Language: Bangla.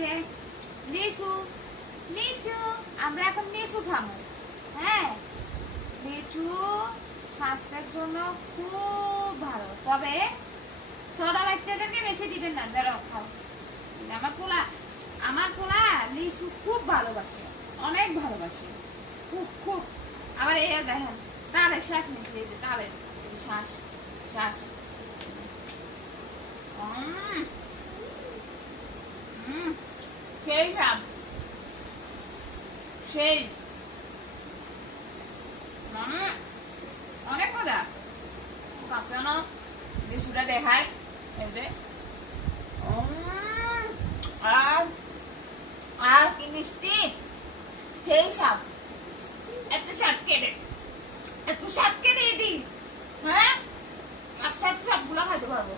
যে লিচু লিচু আমরা এখন লিচু খাবো। হ্যাঁ, লিচু স্বাস্থ্যের জন্য খুব ভালো, তবে ছোট বাচ্চাদেরকে বেশি দিবেন না। ধরো খাও। আমার পোলা লিচু খুব ভালোবাসে, অনেক ভালোবাসে, খুব খুব। আবার এই দেখেন তালের শ্বাস নিচ্ছে, এই যে তালের শ্বাস শ্বাস। সেই ভাব, সেই অনেক মজা। কাছে না লিচুটা দেখায়, এই যে আর কি মিষ্টি, সেই স্বাদ। এত স্বাদ কেটে, এত স্বাদ কেটে দিই। হ্যাঁ, আচ্ছা সবগুলো খাইতে পারবো।